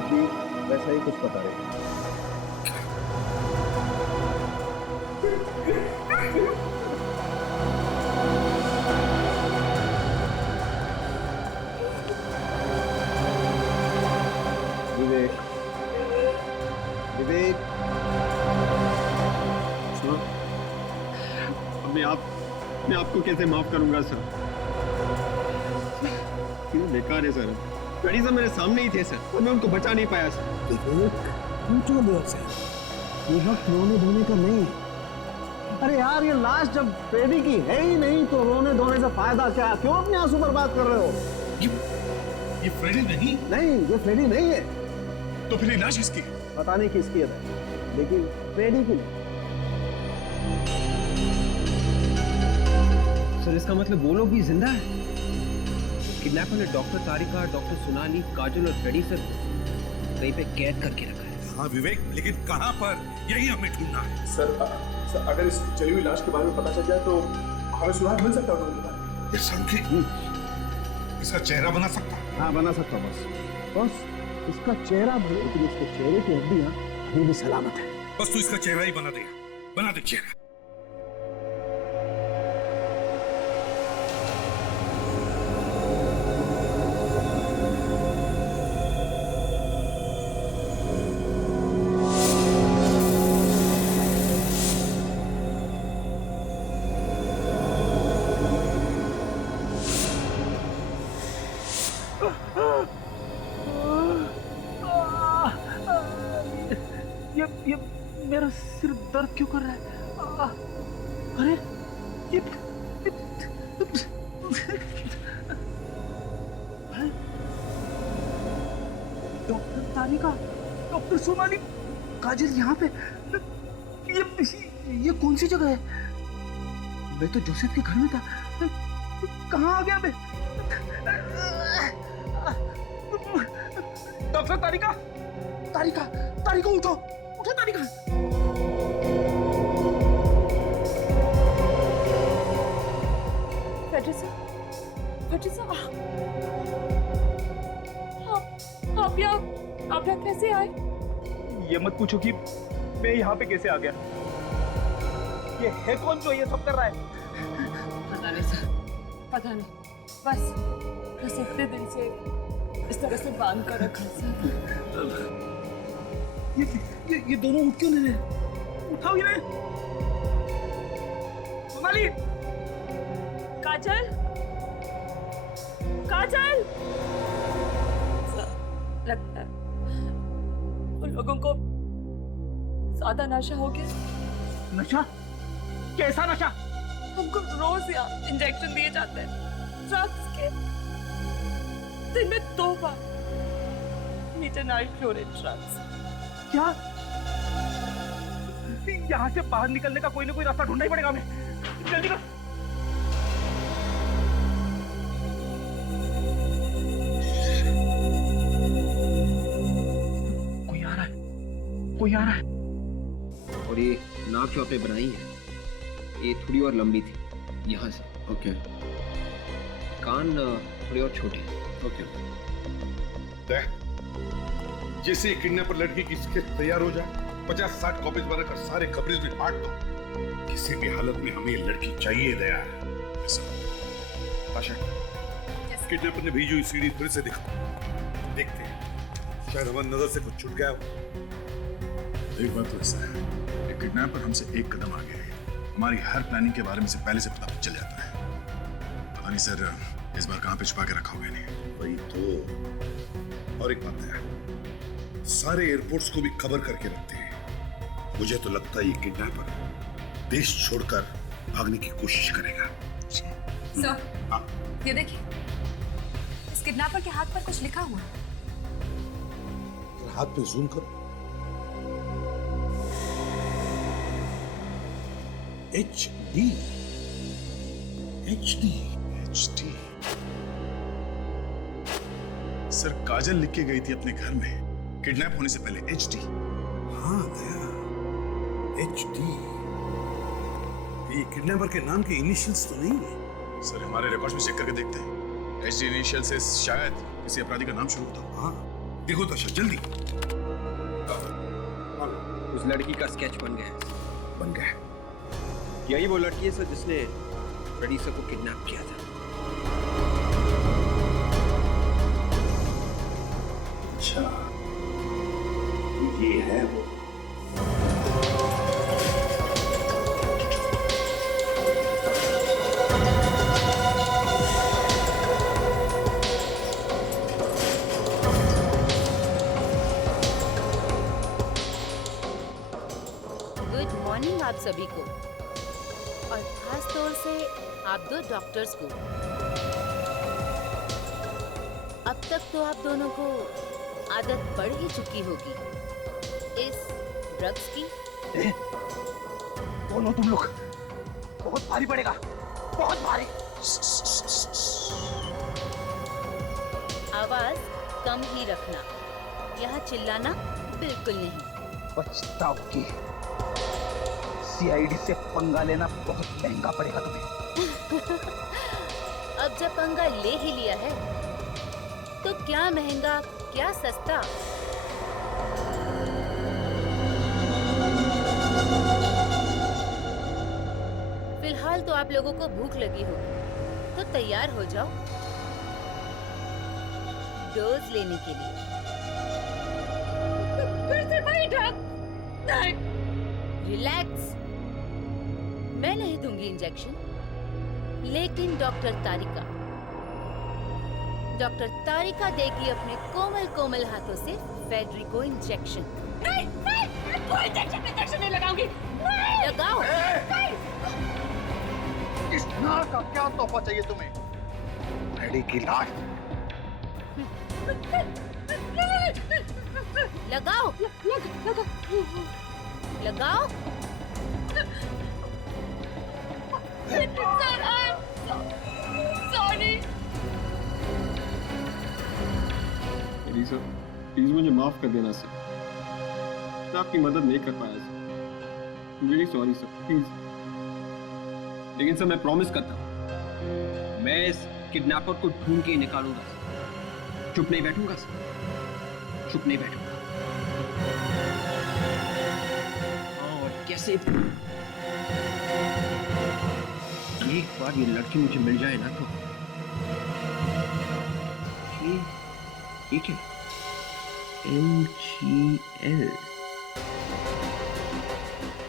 जो थी वैसा ही कुछ बता रही थी। विवेक, विवेक, सर, मैं आपको कैसे माफ करूंगा सर? क्यों बेकार है सर? गाड़ी से मेरे सामने ही थे सर, और मैं उनको बचा नहीं पाया सर। विवेक, पूछो देर से, ये वक्त रोने धोने का नहीं। अरे यार, ये लाश जब फ्रेडी की है ही नहीं तो रोने धोने से फायदा क्या? क्यों अपने आंसू बर्बाद कर रहे हो? ये फ्रेडी नहीं? नहीं, ये फ्रेडी नहीं है। तो फिर ये लाश किसकी है? पता नहीं किसकी है, लेकिन फ्रेडी की नहीं। सर इसका मतलब वो लोग भी जिंदा है? किडनैपर ने डॉक्टर तारिका, डॉक्टर सोनाली, काजल और फ्रेडी से कहीं पे कैद करके रखा है। हाँ विवेक, लेकिन कहाँ पर, यही हमें ढूंढना है। सर, अगर इस जली हुई लाश के बारे में पता चल जाए तो हमें सुराग मिल सकता है उनके बारे में। ये संख्या इसका चेहरा बना सकता है? हाँ, बना सकता हूँ बस इसका चेहरा भले, लेकिन इसके चेहरे की हड्डियां अभी भी सलामत है। बस तू इसका चेहरा ही बना दे चेहरा। ये मेरा सिर दर्द क्यों कर रहा है? अरे ये डॉक्टर तारिका, डॉक्टर सोनाली, काजल यहाँ पे। ये कौन सी जगह है? मैं तो जोसेफ के घर में था, कहाँ आ गया मैं? डॉक्टर तारिका, तारिका, तारिका उठो, उठो तारिका। आप यहाँ कैसे आए? ये मत पूछो कि मैं यहाँ पे कैसे आ गया। ये है कौन जो ये सब कर रहा है? पता नहीं सर, पता नहीं। बस इतने दिन से इस तरह से बांध कर रखा सर। ये दोनों उठ क्यों नहीं रहे? उठाओ इन्हें। सोनाली, काजल, काजल। लगता है उन लोगों को ज्यादा नशा हो गया। नशा? कैसा नशा? हमको रोज यहाँ इंजेक्शन दिए जाते हैं ड्रग्स के, दिन में 2 बार मिथेनाइल क्लोराइड ड्रग्स। क्या? यहाँ से बाहर निकलने का कोई ना कोई रास्ता ढूंढना ही पड़ेगा हमें। जल्दी कर। कोई आ रहा है, कोई आ रहा है। और ये नाक जो आपने बनाई है ये थोड़ी और लंबी थी यहाँ से। ओके कान थोड़े और छोटे। ओके। जैसे किडनैपर लड़की की स्केच तैयार हो जाए, 50-60 कॉपीज बनाकर सारे खबरें में बांट दो। किसी भी हालत में हमें ये लड़की चाहिए। दया ताशा, किडनैपर ने भेजी हुई सीडी फिर से दिखाओ, देखते हैं शायद हमारी नजर से कुछ छूट गया हो। एक बात तो ऐसा है, ये किडनैपर हमसे एक कदम आगे है। हमारी हर प्लानिंग के बारे में से पहले से पता चल जाता है। पता नहीं सर इस बार कहाँ पे छुपा के रखा होगा इन्हें। वही तो। और एक बात है, सारे एयरपोर्ट्स को भी खबर करके रखते हैं। मुझे तो लगता है ये किडनैपर देश छोड़कर भागने की कोशिश करेगा। सर, ये देखिए, इस किडनैपर के हाथ पर कुछ लिखा हुआ है। हाथ पे जूम करो। HD, HD, HD। सर काजल लिख के गई थी अपने घर में किडनैप होने से पहले HD। हाँ दया, HD। ये किडनैपर के नाम के इनिशियल्स तो नहीं है? सर हमारे रिकॉर्ड्स में चेक करके देखते हैं। HD इनिशियल से शायद किसी अपराधी का नाम शुरू होता। हाँ, देखो तशा जल्दी। उस लड़की का स्केच बन गया है। बन गया। यही वो लड़की है सर जिसने फ्रेडी सर को किडनैप किया था। अच्छा, ये है वो। गुड मॉर्निंग आप सभी को, और खास तौर से आप दो डॉक्टर्स को। अब तक तो आप दोनों को आदत पड़ ही चुकी होगी इस ड्रग्स की। बोलो तुम लोग, बहुत भारी पड़ेगा, बहुत भारी। आवाज कम ही रखना, यहाँ चिल्लाना बिल्कुल नहीं। पछताओगी। सीआईडी से पंगा लेना बहुत महंगा पड़ेगा तुम्हें। अब जब पंगा ले ही लिया है तो क्या महंगा क्या सस्ता। फिलहाल तो आप लोगों को भूख लगी हो तो तैयार हो जाओ डोज लेने के लिए। फिर से वही ड्रग? नहीं। रिलैक्स, मैं नहीं दूंगी इंजेक्शन, लेकिन डॉक्टर तारिका देगी अपने कोमल कोमल हाथों से फेडरिको इंजेक्शन। नहीं, नहीं, कोई इंजेक्शन नहीं लगाऊंगी। नहीं। लगाओ। इस नार का क्या तोहफा चाहिए तुम्हें? फ्रेडी की लाश। लगाओ। लगाओ। सॉरी। फ्रेडी सर, प्लीज मुझे माफ कर देना सर, मैं आपकी मदद नहीं कर पाया sir. Really sorry sir, please. लेकिन सर मैं प्रॉमिस करता हूँ, मैं इस किडनैपर को ढूंढ के निकालूंगा। चुप नहीं बैठूंगा सर, चुप नहीं बैठूंगा। हाँ, और कैसे एक बार ये लड़की मुझे मिल जाए ना तो ठीक है। MGL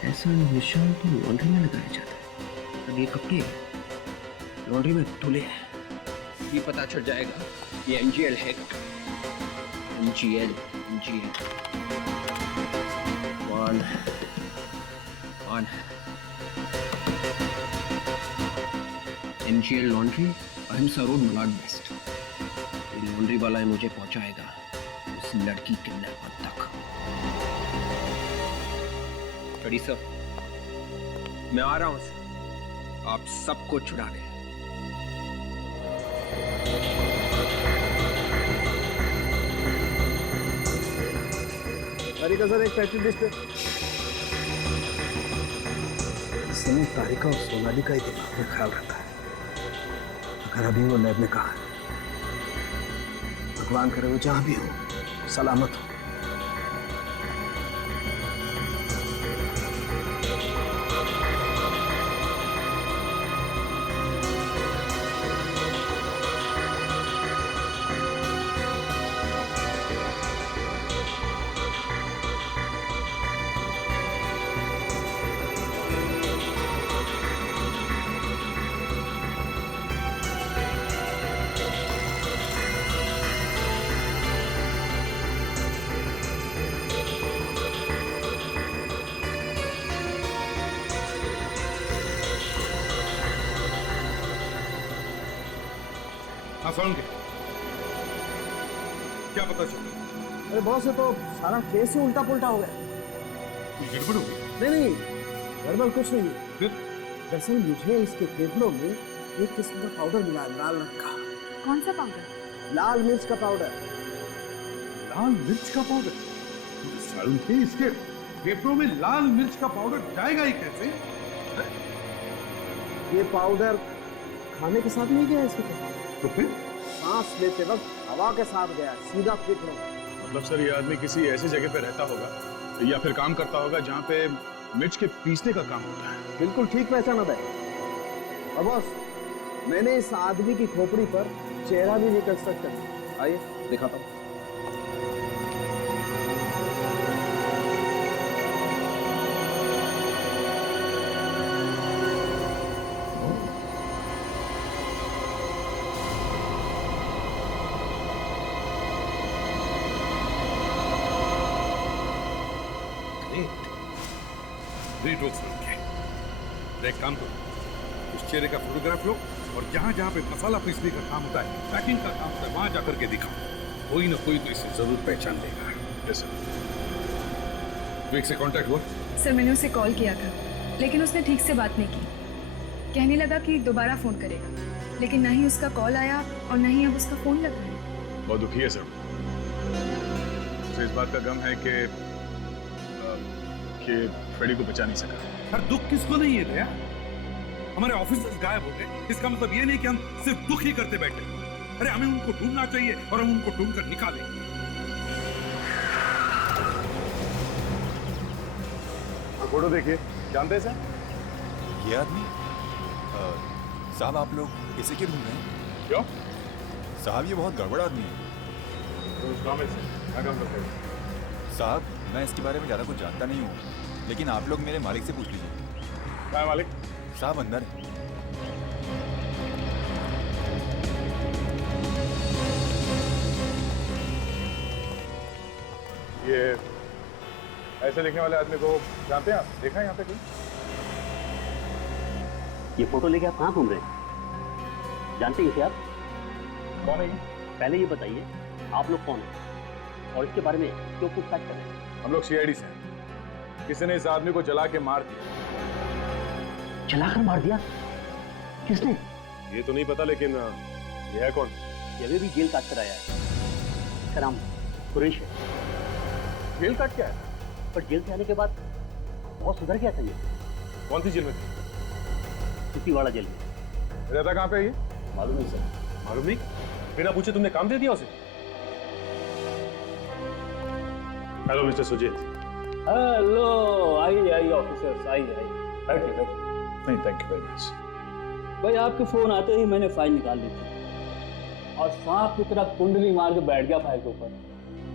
ऐसा निशान तो लॉन्ड्री में लगाया जाता है। अब ये कपड़े लॉन्ड्री में धुले हैं, ये पता चल जाएगा ये MGL है। MGL वन MGL लॉन्ड्री, अहिंसा रोड, मलाड वेस्ट। ये लॉन्ड्री वाला है मुझे पहुंचाएगा उस लड़की किडनैपर तक। फ्रेडी सर, मैं आ रहा हूं सर, आप सबको छुड़ाने। तारिका सर, एक पैकेट लिस्ट है। इस समय तारिका और सोनाली का ही दिमाग में ख्याल रखा है। अगर अभी वो लैब में कहा है, भगवान करे वो जहां भी हो सलामत हो। हाँ फोन के क्या पता चला? अरे बॉस, ये तो सारा केस ही उल्टा पुल्टा हो गया। गड़बड़ हो गई? नहीं, गड़बड़ कुछ नहीं है। फिर? दरअसल मुझे इसके टेबलों में एक किस्म का पाउडर मिला है, लाल रंग का। कौन सा पाउडर? लाल मिर्च का पाउडर। लाल मिर्च का पाउडर? सालू थे इसके पेपरों में लाल मिर्च का पाउडर जाएगा ही कैसे? ये पाउडर खाने के साथ नहीं गया इसके पास, तो फिर सांस लेते वक्त हवा के साथ गया, सीधा फेफड़ों में। मतलब सर ये आदमी किसी ऐसी जगह पे रहता होगा या फिर काम करता होगा जहाँ पे मिर्च के पीसने का काम होता है। बिल्कुल ठीक पहचाना था। और बॉस, मैंने इस आदमी की खोपड़ी पर चेहरा भी रिकंस्ट्रक्ट कर, आइए दिखाता हूँ। Great work from. एक काम करो, उस चेहरे का फोटोग्राफ लो और जहां जहां पे मसाला पीसने का काम होता है, पैकिंग का काम होता है, वहां जाकर के दिखाओ। कोई ना कोई तो इसे जरूर पहचान लेगा। Yes sir. विवेक से कांटेक्ट हुआ? सर मैंने उसे कॉल किया था, लेकिन उसने ठीक से बात नहीं की। कहने लगा कि दोबारा फोन करेगा, लेकिन ना ही उसका कॉल आया और ना ही अब उसका फोन लग रहा है। बहुत दुखी है सर। उसे इस बात का गम है कि फ्रेडी को बचा नहीं सका। हर दुख किसको नहीं है भैया? हमारे ऑफिसर्स गायब हो गए, इसका मतलब ये नहीं कि हम सिर्फ दुख ही करते बैठे। अरे हमें उनको ढूंढना चाहिए और हम उनको ढूंढ कर निकालेंगे। फोटो देखिए, जानते हैं सर? ये आदमी साहब, आप लोग इसे क्यों ढूंढ रहे हैं? क्यों साहब, ये बहुत गड़बड़ आदमी है। क्या काम करते हैं? साहब, मैं इसके बारे में ज़्यादा कुछ जानता नहीं हूँ, लेकिन आप लोग मेरे मालिक से पूछ लीजिए। क्या है मालिक? साहब अंदर है। ये ऐसे दिखने वाले आदमी को जानते हैं आप? देखा है यहाँ पे कोई? ये फोटो लेके आप कहाँ घूम रहे हैं? जानते हैं इसे आप? कौन है ये? पहले ये बताइए, आप लोग कौन हैं और इसके बारे में क्यों पूछताछ कर रहे हैं? हम लोग सीआईडी से हैं। किसी ने इस आदमी को जला के मार दिया। जलाकर मार दिया? किसने? ये तो नहीं पता, लेकिन ये है कौन? ये अभी भी जेल काट कर आया है। इसका नाम सुरेश है। जेल काट क्या है? पर जेल से आने के बाद बहुत सुधर गया था ये। कौन सी जेल में थी? कुशीवाड़ा जेल में। रहता कहाँ पे ये? मालूम नहीं सर। मालूम नहीं? बिना पूछे तुमने काम दे दिया उसे? Hello mister Sujit. हेलो, आइए ऑफिसर्स, आइए बैठिए। नहीं, थैंक यू वेरी मच। भाई आपके फोन आते ही मैंने फाइल निकाल ली थी और सांप की तरह कुंडली मार के बैठ गया फाइल के ऊपर।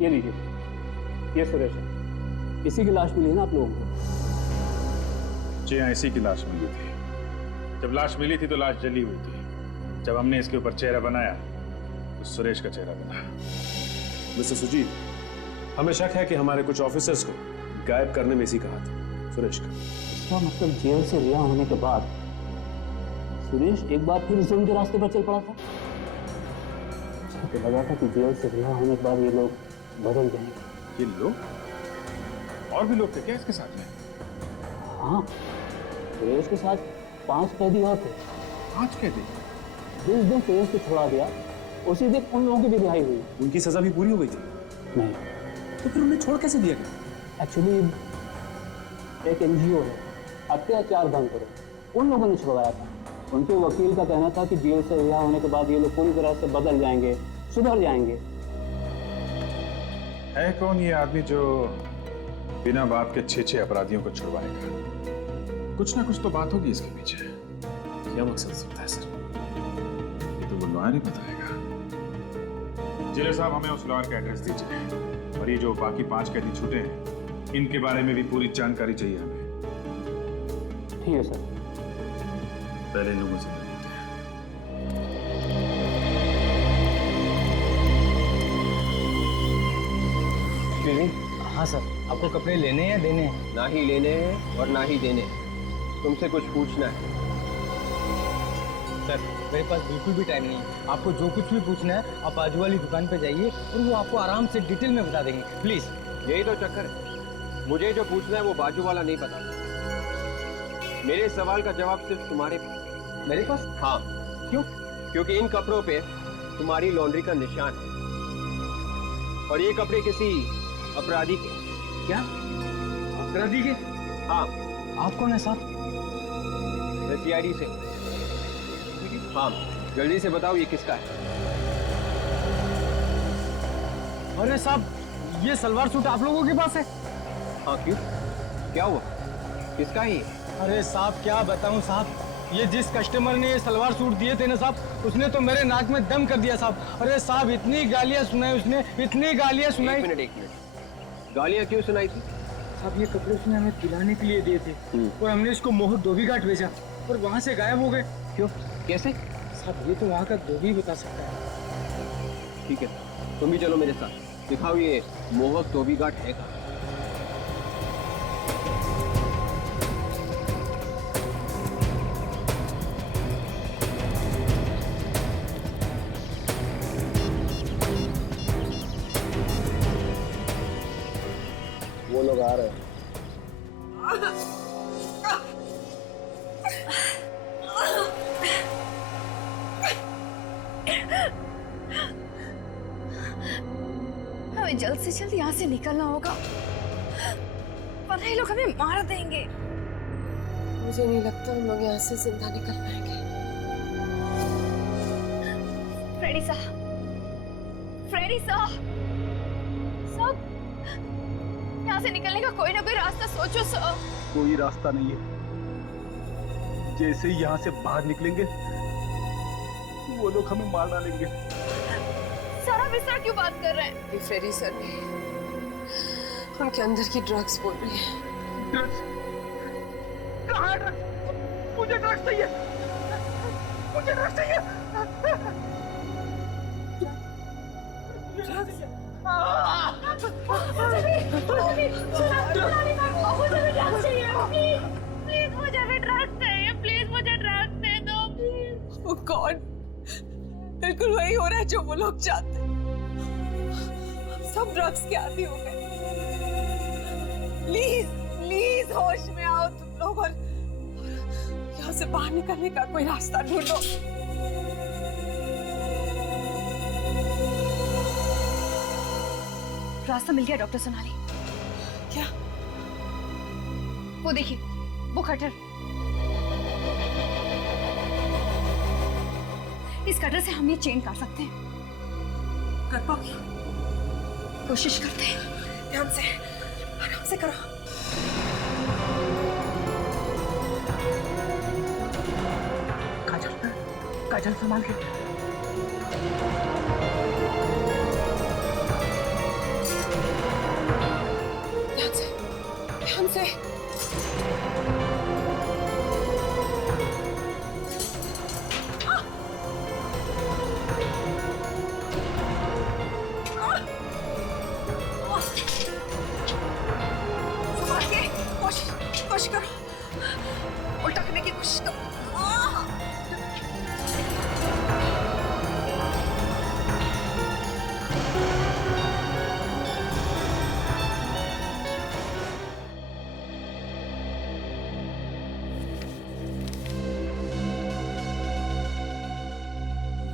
ये लीजिए, ये सुरेश है। इसी की लाश मिली है ना आप लोगों को? जी हाँ, इसी की लाश मिली थी। जब लाश मिली थी तो लाश जली हुई थी। जब हमने इसके ऊपर चेहरा बनाया तो सुरेश का चेहरा बना। मिस्टर सुजीत, हमें शक है कि हमारे कुछ ऑफिसर्स को गायब करने में इसी का हाथ है, सुरेश का। इसका मतलब जेल से रिहा होने के बाद सुरेश एक बार फिर जुल्म के रास्ते पर चल पड़ा था। तो लगा था कि जेल से रिहा होने के बाद ये लोग बदल जाएंगे। ये लोग? और भी लोग थे क्या इसके साथ में? हाँ, सुरेश के साथ 5 कैदी और थे। 5 कैदी? जिस दिन सुरेश को छोड़ा गया उसी दिन उन लोगों की भी रिहाई हुई। उनकी सजा भी पूरी हो गई थी? नहीं। तो फिर उन्हें छोड़ कैसे दिया गया? एक्चुअली एक NGO है, अत्याचार बंद करो, उन लोगों ने छुड़वाया था। उनके वकील का कहना था कि जेल से रिहा होने के बाद ये लोग पूरी तरह से बदल जाएंगे, सुधर जाएंगे। है कौन ये आदमी जो बिना बात के 6 अपराधियों को छुड़वाएगा? कुछ ना कुछ तो बात होगी इसके पीछे। क्या मकसद सकता है सर? ये तो वो लॉयर ही बताएगा। जेलर साहब, हमें उस लॉयर का एड्रेस दीजिए और ये जो बाकी 5 कैदी छूटे हैं इनके बारे में भी पूरी जानकारी चाहिए हमें। ठीक है सर। पहले इन लोगों से मिलते हैं। हाँ सर, आपको कपड़े लेने हैं देने हैं? ना ही लेने हैं और ना ही देने हैं। तुमसे कुछ पूछना है। सर, मेरे पास बिल्कुल भी टाइम नहीं है। आपको जो कुछ भी पूछना है आप बाजू वाली दुकान पे जाइए और वो आपको आराम से डिटेल में बता देंगे। प्लीज। यही तो चक्कर है, मुझे जो पूछना है वो बाजू वाला नहीं पता। मेरे सवाल का जवाब सिर्फ तुम्हारे पास। मेरे पास? हाँ। क्यों? क्योंकि इन कपड़ों पे तुम्हारी लॉन्ड्री का निशान है और ये कपड़े किसी अपराधी के। क्या? अपराधी के? हाँ। आप कौन है साहब? मैं CID से। हाँ, जल्दी से बताओ ये किसका है? अरे साहब, ये सलवार सूट आप लोगों के पास है? हाँ क्यों, क्या हुआ, किसका है ये? अरे साहब क्या बताऊं साहब, ये जिस कस्टमर ने ये सलवार सूट दिए थे ना साहब, उसने तो मेरे नाक में दम कर दिया साहब। अरे साहब इतनी गालियां सुनाई उसने, इतनी गालियां सुनाई। एक मिनट, गालियां क्यों सुनाई थी? साहब ये कपड़े उसने हमें दिलाने के लिए दिए थे और हमने इसको मोहक धोबी घाट भेजा और वहाँ से गायब हो गए। क्यों, कैसे? साहब ये तो वहाँ का धोबी बता सकता है। ठीक है, तुम भी चलो मेरे साथ, दिखाओ ये मोहक धोबी घाट है कहाँ। वो लोग आ रहे हैं। हमें जल्द से जल्द यहाँ से निकलना होगा, वरना ये लोग हमें मार देंगे। मुझे नहीं लगता हम लोग यहाँ से जिंदा निकल पाएंगे। फ्रेडी साहब, फ्रेडी साहब, यहाँ से निकलने का कोई ना कोई रास्ता सोचो सर। कोई रास्ता नहीं है, जैसे ही यहाँ से बाहर निकलेंगे वो लोग हमें मार डालेंगे। सर आप इस तरह क्यों बात कर रहे हैं? ये फ्रेडी सर ने उनके अंदर की ड्रग्स बोल रही है। ड्रग्स? कहाँ है ड्रग्स? मुझे ड्रग्स चाहिए, मुझे ड्रग्स चाहिए। प्लीज मुझे भी ड्रग्स चाहिए, प्लीज मुझे ड्रग्स दे दो। वो कौन? बिल्कुल वही हो रहा है जो वो लोग चाहते हैं। सब ड्रग्स के आदी हो गए। प्लीज प्लीज होश में आओ तुम लोग और यहाँ से बाहर निकलने का कोई रास्ता ढूंढो। रास्ता मिल गया डॉक्टर सोनाली। क्या? वो देखिए, वो कटर। इस कटर से हम ये चेन काट सकते हैं। कर पाओगी? कोशिश करते हैं। ध्यान से, आराम से करो। काजल, काजल संभाल के। ध्यान से, ध्यान से। कोशिश करो, उल्टा करने की कोशिश करो।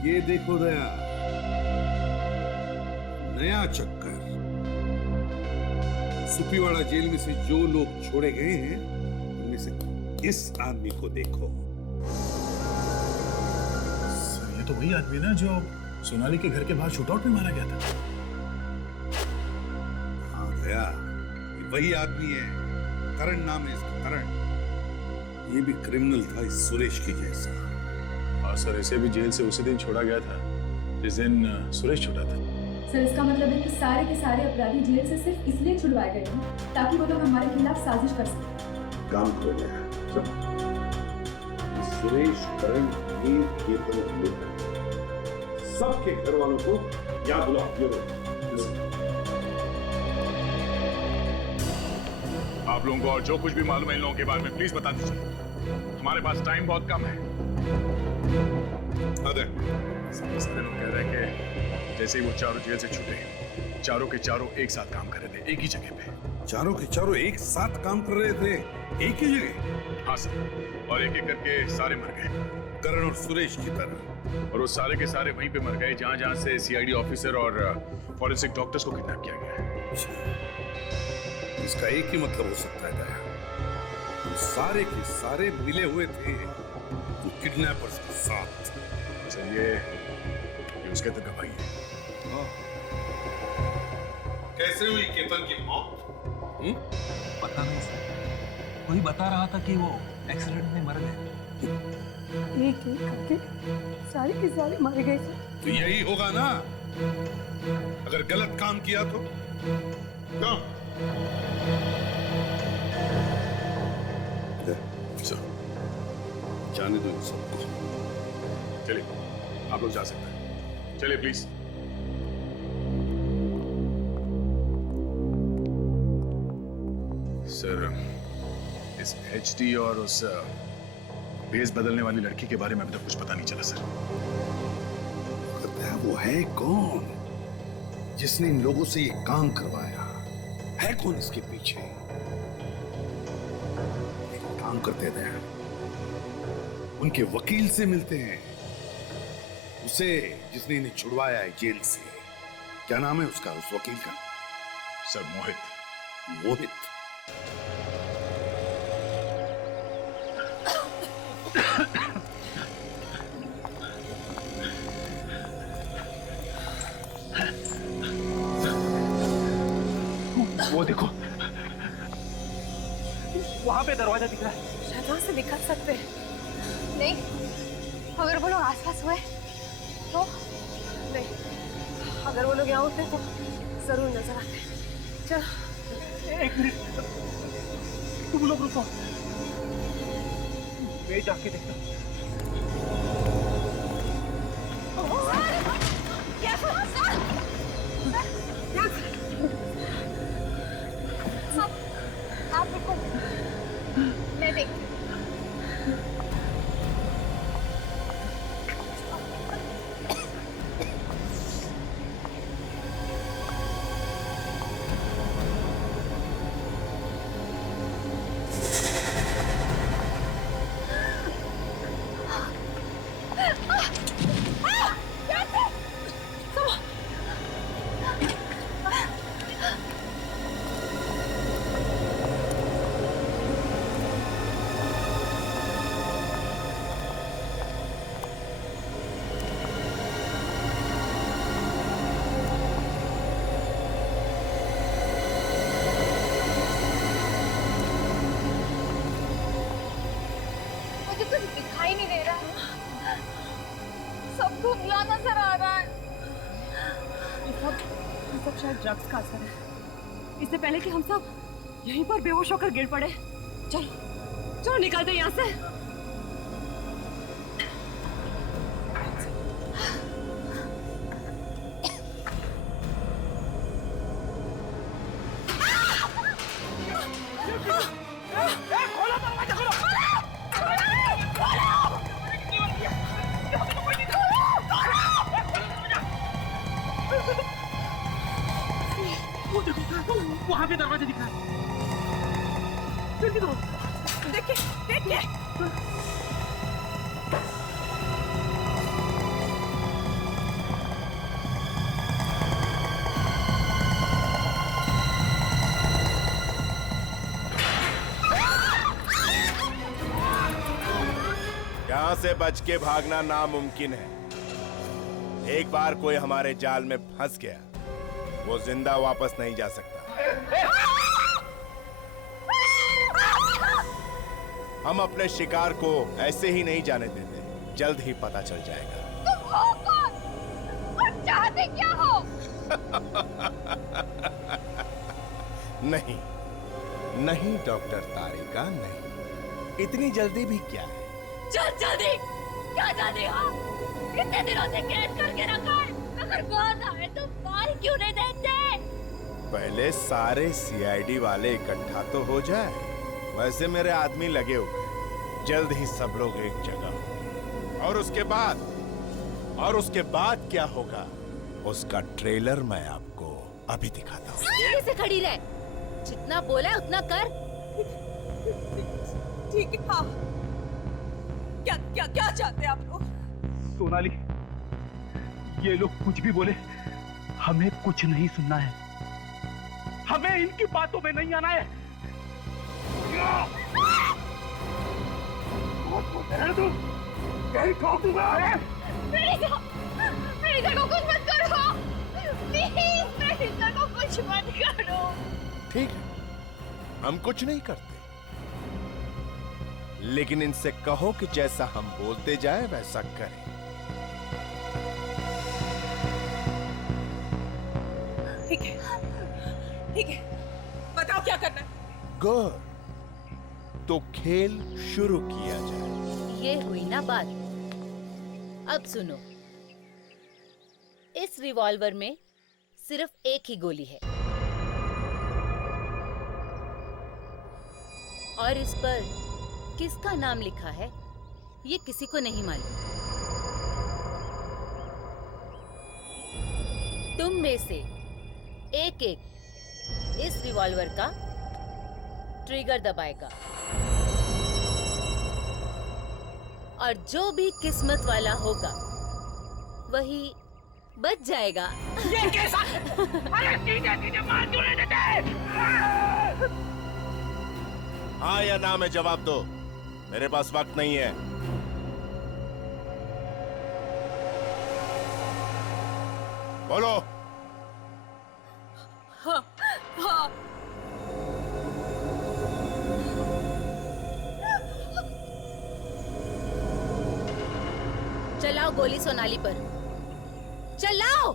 ये देखो दया, नया चक्कर। सुपीवाड़ा जेल में से जो लोग छोड़े गए हैं उनमें से इस आदमी को देखो। सर ये तो वही आदमी ना जो सोनाली के घर के बाहर शूटआउट में मारा गया था। हाँ दया, ये वही आदमी है। करण नाम है इसका, करण। ये भी क्रिमिनल था इस सुरेश के जैसा। और सर इसे भी जेल से उसी दिन छोड़ा गया था जिस दिन सुरेश छूटा था। सर इसका मतलब है कि सारे के सारे अपराधी जेल से सिर्फ इसलिए छुड़वाए गए हैं ताकि वो लोग हमारे खिलाफ साजिश कर सकें। काम करो गया सुरेश, करण, ये सबके घर वालों को याद बुलाओ। आप लोगों को और जो कुछ भी मालूम है इन लोगों के बारे में प्लीज बता दीजिए, हमारे पास टाइम बहुत कम है। सारे लोग कह रहे हैं कि जैसे ही वो चारों जेल से छूटे, चारों के चारों एक साथ काम कर रहे थे, एक ही जगह पे। चारों के चारों एक साथ काम कर रहे थे, एक ही जगह? हाँ सर, और एक एक करके सारे मर गए, करण और सुरेश की तरह। और वो सारे के सारे वहीं पे मर गए जहां जहां से सीआईडी ऑफिसर और फॉरेंसिक डॉक्टर्स को किडनैप किया गया है। इसका एक ही मतलब हो सकता है दया, हम सारे के सारे मिले हुए थे किडनैपर्स के साथ। सर ये उसके अंदर का भाई है। कैसे हुई केतन की मौत? पता नहीं सर, कोई बता रहा था कि वो एक्सीडेंट में मर गए। एक एक करके सारे के सारे मर गए सर। तो यही होगा ना, अगर गलत काम किया तो क्यों? जाने दो इन सबको। चलिए आप लोग जा सकते हैं, चलिए प्लीज। सर, इस एचडी और उस बेस बदलने वाली लड़की के बारे में अभी तक कुछ पता नहीं चला सर। वो है कौन जिसने इन लोगों से ये काम करवाया? है कौन इसके पीछे? एक काम करते थे, उनके वकील से मिलते हैं, उसे जिसने इन्हें छुड़वाया है जेल से। क्या नाम है उसका, उस वकील का? सर मोहित। मोहित? वो देखो, वहां पे दरवाजा दिख रहा है। शायद वहां से निकल सकते हैं। नहीं, अगर वो लोग आसपास हुए तो? नहीं, अगर वो लोग यहाँ होते तो जरूर नजर आते। चलो। एक मिनट, तुम लोग रुको, मैं जाके देखता हूँ। आप रुको, मैं देखती हूँ। ड्रग्स का असर है। इससे पहले कि हम सब यहीं पर बेहोश होकर गिर पड़े, चलो चलो निकलते यहाँ से। खोलो दरवाजा, खोलो। वो देखो, वहां पे दरवाजा दिख रहा है। जल्दी करो। देखिए, देखिए। यहाँ से बच के भागना नामुमकिन है। एक बार कोई हमारे जाल में फंस गया, वो जिंदा वापस नहीं जा सकता। हम अपने शिकार को ऐसे ही नहीं जाने देते, जल्द ही पता चल जाएगा। तुम हो कौन और चाहते क्या हो? नहीं नहीं डॉक्टर तारिका, नहीं। इतनी जल्दी भी क्या है? चल जल्दी, क्या जल्दी हो? कितने दिनों से कैद करके रखा है? अगर बात आए तो मार क्यों नहीं देते? पहले सारे सीआईडी वाले इकट्ठा तो हो जाए। वैसे मेरे आदमी लगे हुए, जल्द ही सब लोग एक जगह होंगे। और उसके बाद क्या होगा, उसका ट्रेलर मैं आपको अभी दिखाता हूँ। सीधे से खड़ी रह, जितना बोला है उतना कर। ठीक है, हाँ। क्या क्या क्या चाहते हैं आप लोग? सोनाली, ये लोग कुछ भी बोले, हमें कुछ नहीं सुनना है। हमें इनकी बातों में नहीं आना है। को कुछ मत करो, प्लीज, को कुछ कुछ मत करो। ठीक है, हम कुछ नहीं करते, लेकिन इनसे कहो कि जैसा हम बोलते जाए वैसा करें। ठीक है, ठीक है, बताओ क्या करना है। गुड, तो खेल शुरू किया जाए। ये हुई ना बात। अब सुनो, इस रिवॉल्वर में सिर्फ एक ही गोली है और इस पर किसका नाम लिखा है ये किसी को नहीं मालूम। तुम में से एक एक इस रिवॉल्वर का ट्रिगर दबाएगा और जो भी किस्मत वाला होगा वही बच जाएगा। ये कैसा? अरे सीधे मार क्यों नहीं देते? हाँ या ना में जवाब दो, मेरे पास वक्त नहीं है। बोलो। हाँ, हाँ। चलाओ गोली सोनाली पर, चलाओ।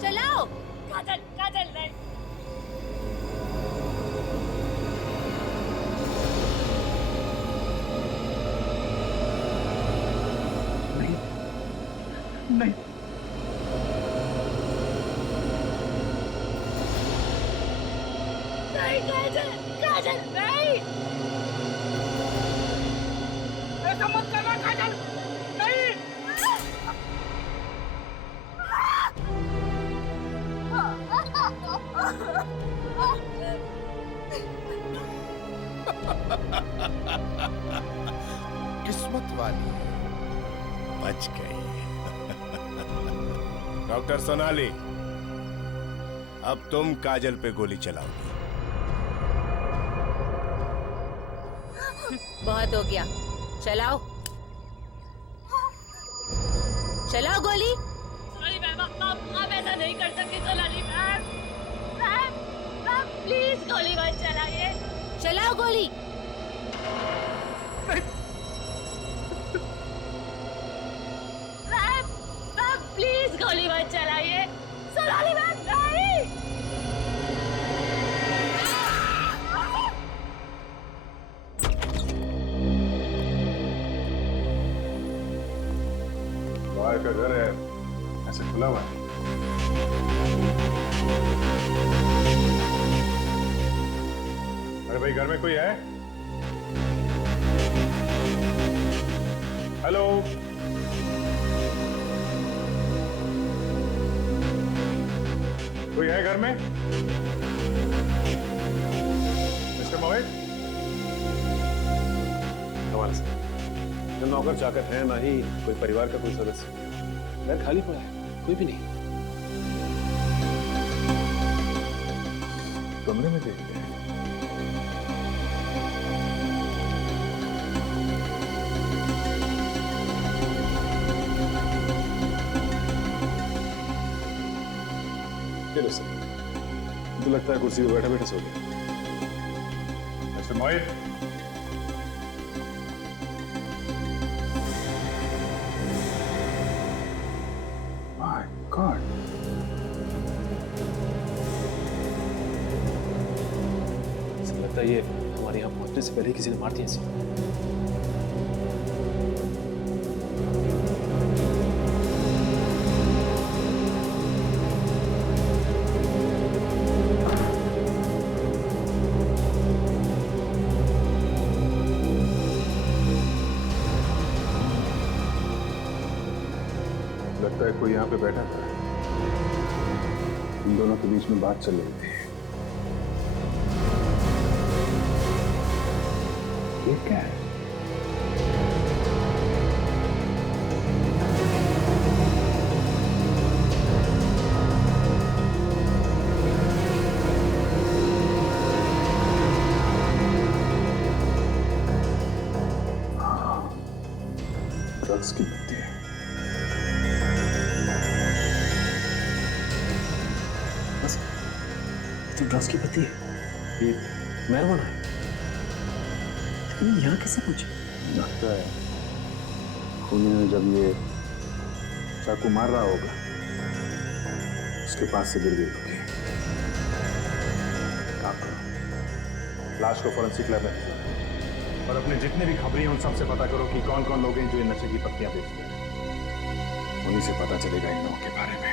चलाओ। काजल, काजल नहीं। नहीं, नहीं काजल, काजल नहीं। ऐसा मत करना काजल, नहीं। किस्मत वाली है, बच गई। डॉक्टर सोनाली, अब तुम काजल पे गोली चलाओगी। बहुत हो गया, चलाओ चलाओ गोली। सोनाली मैम, आप ऐसा नहीं कर सकती। सोनाली मैम, मैम प्लीज गोली मत चलाइए। चलाओ गोली। मैम प्लीज गोली मत चलाइए। सोनाली मैम नहीं। बाहर का घर है, ऐसे खुला हुआ है। अरे भाई, घर में कोई है? हेलो, कोई है घर में? मिस्टर मोहित? हमारे साथ न नौकर चाकर है, ना ही कोई परिवार का कोई सदस्य। घर खाली पड़ा है, कोई भी नहीं। कमरे में देखते हैं। चलो सर, तो लगता है कुर्सी पे बैठा बैठा सो गया। मिस्टर मोहित, माय गॉड, लगता है ये हमारे यहाँ पहुंचने से पहले किसी ने मार दिया इसे। लगता है कोई यहाँ पे बैठा था, इन दोनों के बीच में बात चल रही थी। ये क्या है? ड्रग्स की पत्ती है। बस ये तो ड्रग्स की पत्ती है। ये मैरिजुआना है। यहाँ कैसे पूछे? लगता है खूनी ने जब ये चाकू मार रहा होगा उसके पास से गिर गई होगी। काम करो, लाश को फॉरेंसिक लैब में भेजो और अपने जितने भी खबरें हैं उन सबसे पता करो कि कौन कौन लोग हैं जो ये नशे की पत्तियां बेचते हैं। उन्हीं से पता चलेगा इन लोगों के बारे में।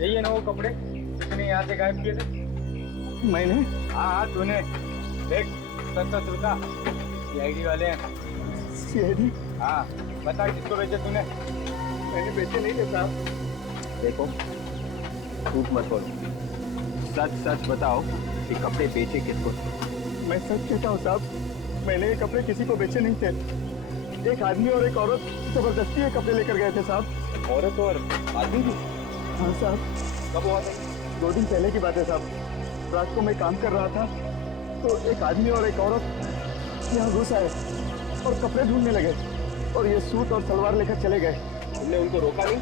यही ना वो कपड़े तूने यहाँ से गायब किए थे? मैंने? हाँ तूने। देख सस्ता सुल्का सीआईडी वाले हैं। सीआईडी? हाँ बता किसको बेचे तूने? मैंने बेचे नहीं थे साहब। देखो झूठ मत बोलो, सच सच बताओ कि कपड़े बेचे किसको? मैं सच कहता हूँ साहब, मैंने ये कपड़े किसी को बेचे नहीं थे। एक आदमी और एक औरत जबरदस्ती ये कपड़े लेकर गए थे साहब। औरत और आदमी भी? हाँ साहब। कब हुआ था? 2 दिन पहले की बात है साहब। रात को मैं काम कर रहा था तो एक आदमी और एक औरत यहाँ घुस आए और कपड़े ढूंढने लगे और ये सूट और सलवार लेकर चले गए। तुमने उनको रोका नहीं?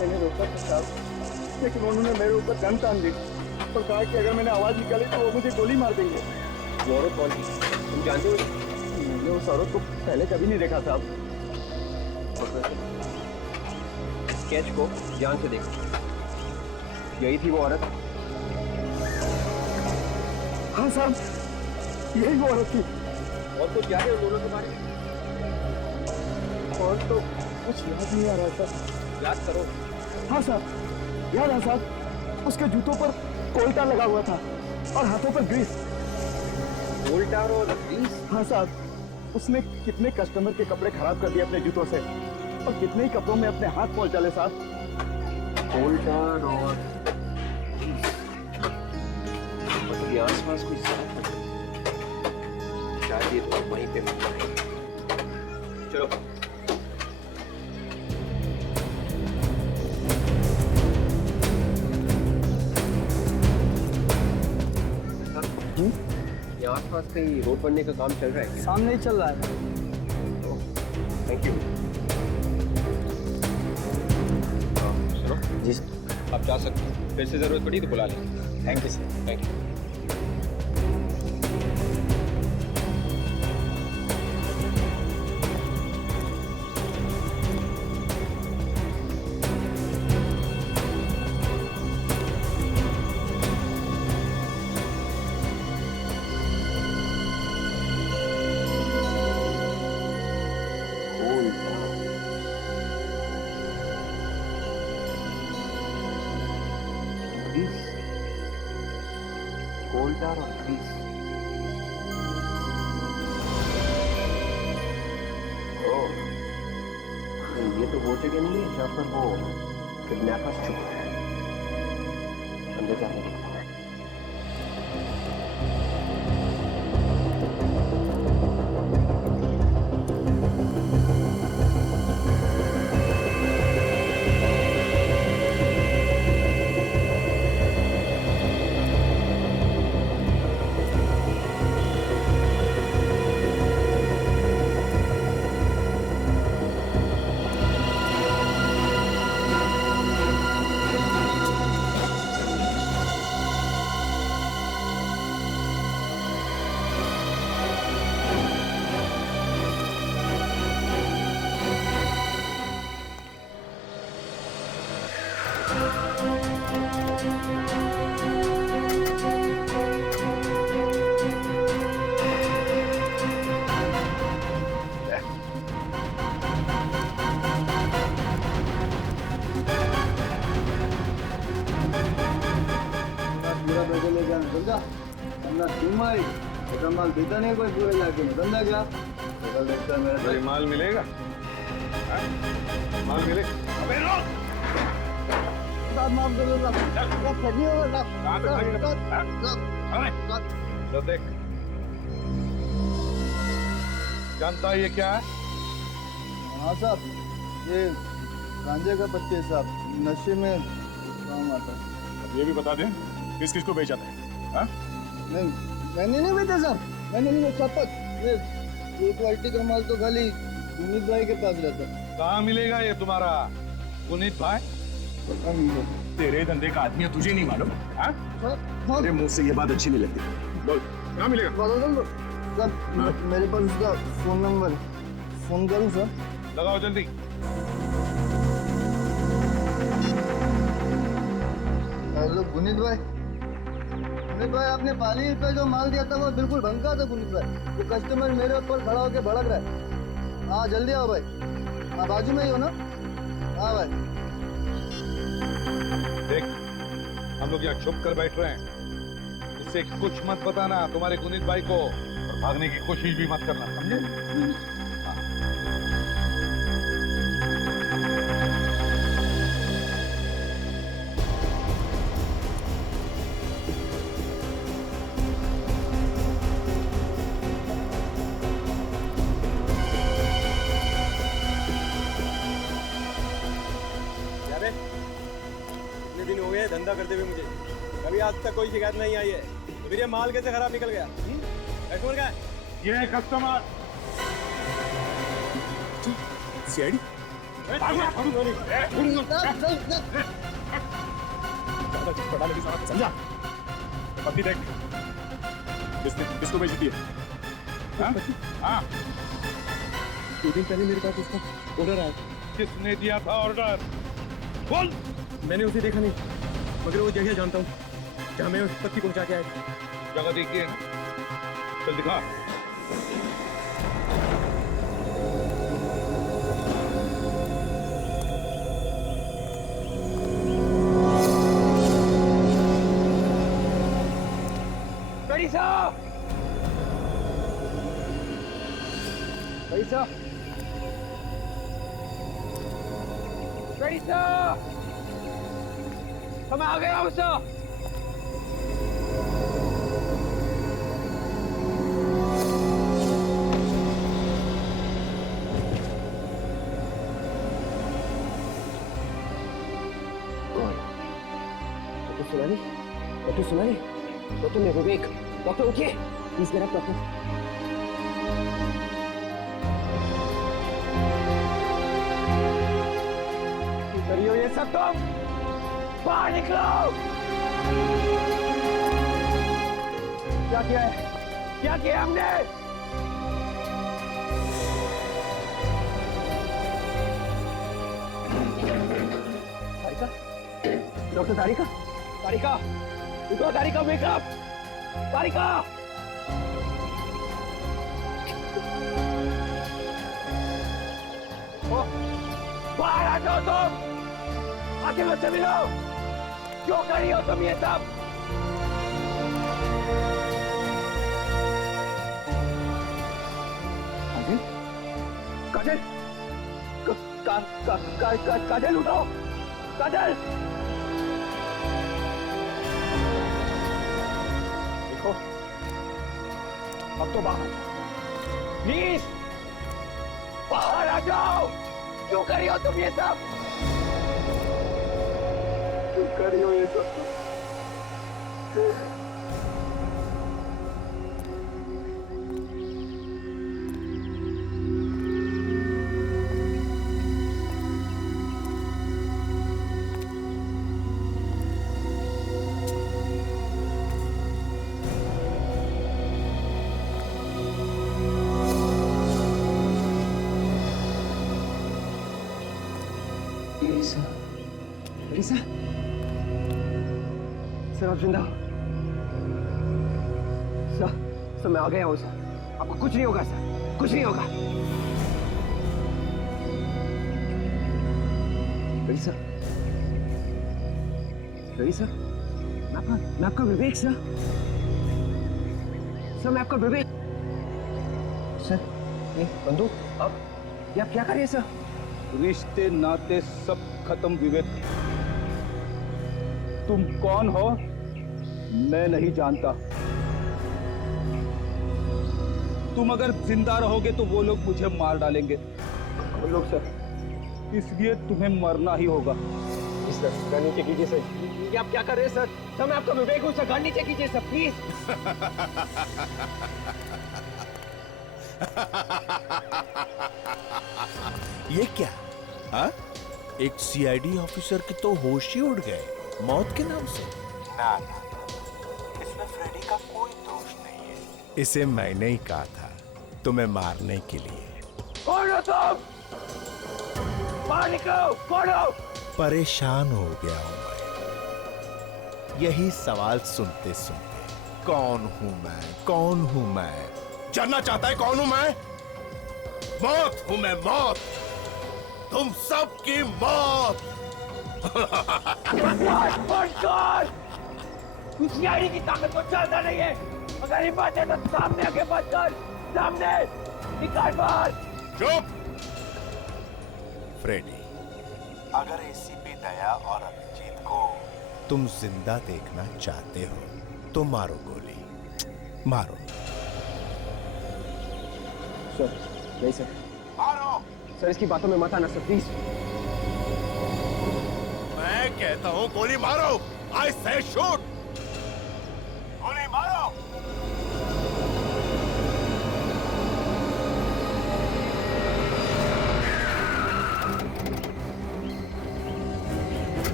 मैंने रोका था साहब, लेकिन उन्होंने मेरे ऊपर गन तान दी और कहा कि अगर मैंने आवाज निकाली तो वो मुझे गोली मार देंगे। वो औरत कौन थी तुम जानते हो? मैंने उस औरत को पहले कभी नहीं देखा साहब। स्केच को ध्यान से देखो, यही थी वो औरत? हाँ साहब, यही वो औरत थी। और कुछ याद है उन दोनों के बारे में? और तो कुछ याद नहीं आ रहा सर। याद करो। हाँ साहब, याद है साहब, उसके जूतों पर कोल्टा लगा हुआ था और हाथों पर ग्रीस। कोल्टा और ग्रीस? हाँ साहब, उसने कितने कस्टमर के कपड़े खराब कर दिए अपने जूतों से और कितने ही कपड़ों में अपने हाथ पोंछ डाले साहब। कोल्टा और मतलब आस पास कोई शायद ये तो वहीं पे मिलता है। चलो ये आस पास कहीं रोड बनने का काम चल रहा है? सामने ही चल रहा है। Thank you. सुनो जी आप जा सकते हो, फिर से जरूरत पड़ी तो बुला लें। Thank you sir. Thank you. Coal tar और ग्रीस। ओह, ये तो वो जगह नहीं है जहाँ पर वो किडनैपर्स छुपे हैं। अंदर जाने देखता हूँ। तुम्हारी ऐसा माल पीता नहीं कोई पूरे जाके धंधा क्या तो देखता है मेरे कोई माल मिलेगा? हाँ? माल मिले? अबे रोक! साहब माफ कर दो साहब ठगी होगा कहाँ से ठगी? तो देख, जानता है ये क्या है? हाँ साहब, ये गांजे का पत्ते है साहब, नशे में काम आता है। अब ये भी बता दें किस किस को बेचा था? हाँ? नहीं, मैंने नहीं बेचा साहब, मैंने नहीं बेचा शपथ। ये क्वालिटी का माल तो खाली गुनीत भाई के पास रहता है। कहाँ मिलेगा ये तुम्हारा गुनीत भाई? तेरे धंधे का आदमी है, तुझे नहीं मालूम? हाँ? तेरे मुंह से ये बात अच्छी नहीं लगती। बोल, कहाँ मिलेगा? सर, मेरे पास उसका फोन नंबर, फोन करूँ सर? लगाओ जल्दी। हेलो गुनीत भाई, आपने पाली पे जो माल दिया था वो बिल्कुल भंका था गुनीत भाई। वो कस्टमर मेरे ऊपर खड़ा होकर भड़क रहा है। हाँ जल्दी आओ भाई, हाँ बाजू में ही हो ना? हाँ भाई। देख, हम लोग यहाँ छुप कर बैठ रहे हैं, इससे कुछ मत बताना तुम्हारे गुनीत भाई को, और भागने की कोशिश भी मत करना, समझे? दिन हो गए धंधा करते हुए मुझे, कभी आज तक कोई शिकायत नहीं आई है। तो फिर ये माल कैसे खराब निकल गया? कस्टमर का ये कस्टमर सीआईडी समझा? पत्ती देख, किसको बेच दी है? हाँ, 2 दिन पहले मेरे पास उसका ऑर्डर आया। किसने दिया था ऑर्डर? बोल। मैंने उसे देखा नहीं, मगर वो जगह जानता हूँ जहाँ मैं उस पत्ती पहुँचा के आया। जगह देखिए ना, चल दिखा। पैसा पैसा पैसा मैं आ गया हूँ सर। डॉक्टर सुनानी, डॉक्टर मैं विवेक, डॉक्टर उठिए प्लीज, मेरा डॉक्टर। करियो ये सब, तुम बाहर निकलो। क्या किया है, क्या किया हमने? तारिका, डॉक्टर तारिका, तारिका उठो, तारिका वेक अप, तारिका। बाहर आ जाओ तुम, आके मुझसे मिलो। क्यों कर रही हो तुम ये सब? काजल, काजल उठो, काजल। देखो, अब तो बाहर प्लीज, बाहर आ जाओ। क्यों कर रही हो तुम ये सब? क्यों कर रही हो ये सब? Lisa? सर आप जिंदा हो? सर मैं आ गया हूँ सर, आपको कुछ नहीं होगा सर, कुछ नहीं होगा। Lisa? Lisa? मैं आपका विवेक सर। सर मैं आपका विवेक। सर ये बंदूक अब ये आप क्या कर रहे हैं सर? रिश्ते नाते सब खत्म विवेक। तुम कौन हो मैं नहीं जानता। तुम अगर जिंदा रहोगे तो वो लोग मुझे मार डालेंगे। वो लोग सर, इसलिए तुम्हें मरना ही होगा। सर गन नीचे कीजिए सर। ये आप क्या कर रहे हैं सर? सर मैं आपका विवेक हूँ सर, गन नीचे कीजिए सर प्लीज। ये क्या? हाँ? एक सीआईडी ऑफिसर के तो होश ही उड़ गए मौत के नाम से। ना ना, इसमें फ्रेडी का कोई दोष नहीं है। इसे मैंने ही कहा था तुम्हें मारने के लिए। कौन हो तुम? बाहर निकलो, कौन हो? परेशान हो गया हूं मैं यही सवाल सुनते सुनते। कौन हूं मैं? कौन हूं मैं? जानना चाहता है कौन हूं मैं? मौत हूं मैं, मौत। तुम सबकी मौत। कुछ सीआईडी की ताकत को जानता नहीं है। अगर हिम्मत है तो सामने आके बात कर। सामने निकाल बाहर। चुप। फ्रेडी, अगर एसीपी दया और अभिजीत को तुम जिंदा देखना चाहते हो तो मारो गोली, मारो। सर नहीं सर, मारो। सर इसकी बातों में मत आना सर प्लीज। मैं कहता हूं गोली मारो। आई से शूट। गोली मारो।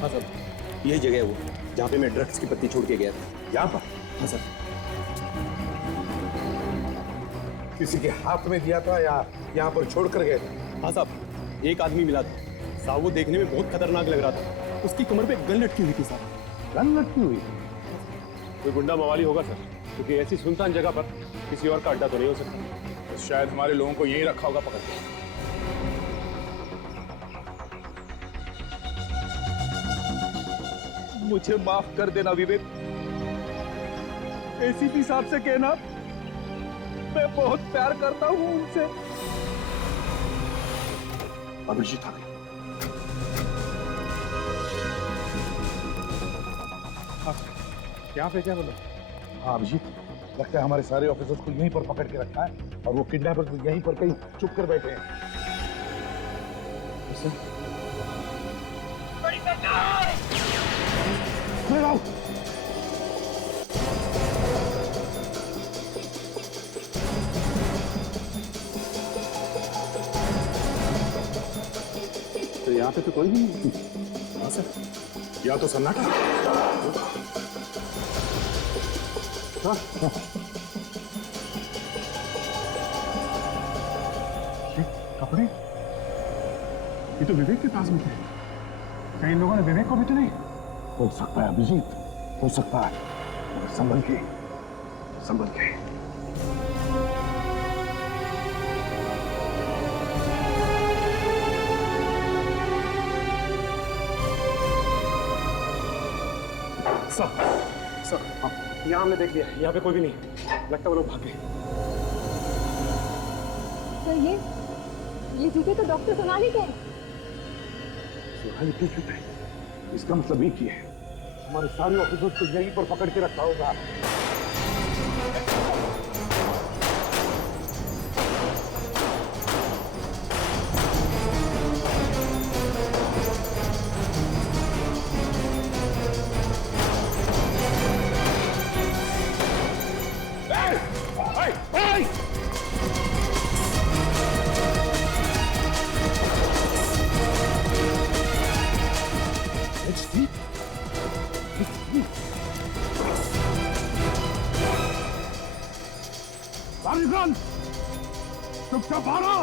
हाँ सर, यही जगह है वो जहाँ पे मैं ड्रग्स की पत्ती छोड़ के गया था। यहाँ पर? हाँ सर। किसी के हाथ में दिया था या यहाँ पर छोड़ कर गए थे? हाँ साहब, एक आदमी मिला था साहब, वो देखने में बहुत खतरनाक लग रहा था। उसकी कमर पे गन लटकी हुई थी साहब। गन लटकी हुई? कोई गुंडा मवाली होगा सर, क्योंकि ऐसी सुनसान जगह पर किसी और का अड्डा तो नहीं हो सकता। तो शायद हमारे लोगों को यही रखा होगा पकड़ के। मुझे माफ कर देना विवेक। एसीपी साहब से कहना मैं बहुत प्यार करता हूँ उनसे। अभिजीत आ गया। यहाँ पे क्या बोला? हाँ अभिजीत, लगता है हमारे सारे ऑफिसर्स को यहीं पर पकड़ के रखा है और वो किडनैपर तो यहीं पर कहीं चुप कर बैठे हैं। तो यहाँ पे तो कोई भी नहीं। हाँ सर, या तो सन्नाटा। हाँ। कपड़े ये तो विवेक के पास में थे। कई लोगों ने विवेक को भी तो नहीं। हो सकता है अभिजीत, हो सकता है, मगर संभल के, संभल के। सर, हाँ, यहाँ हमने देख लिया, यहाँ पे कोई भी नहीं। लगता है वो लोग भाग गए। सर ये जूते तो डॉक्टर सोनाली के हैं। सोनाली क्यों चुप है? इसका मतलब एक ही है, हमारे सारे ऑफिसर्स को यहीं पर पकड़ के रखा होगा। चुपचाप भागो।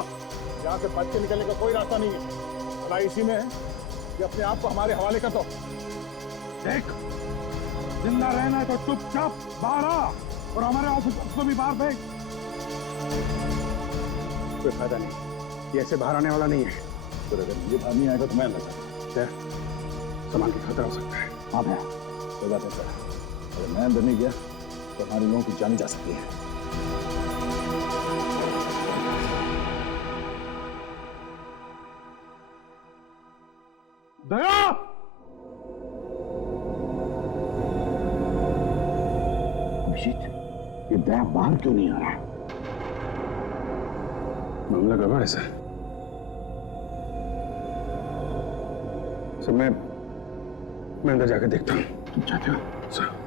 यहाँ से बच के निकलने का कोई रास्ता नहीं है। भला इसी में है कि अपने आप को हमारे हवाले कर दो। देख, जिंदा रहना है तो चुपचाप बाहर आ और हमारे ऑफिसर्स को भी बाहर भेज। कोई फायदा नहीं, ये ऐसे बाहर आने वाला नहीं है। तो अगर ये बाहर नहीं आएगा तो मैं लगा सामान की खतरा हो सकता है। हाँ भैया, कोई बात नहीं सर। अगर मैं अंदर नहीं गया तो हमारे लोगों की जान जा सकती है। दया! अभिजीत, ये दया बाहर क्यों नहीं आ रहा? मामला गड़बड़ है सर। मैं अंदर जाकर देखता हूँ। तुम चाहते हो? सर।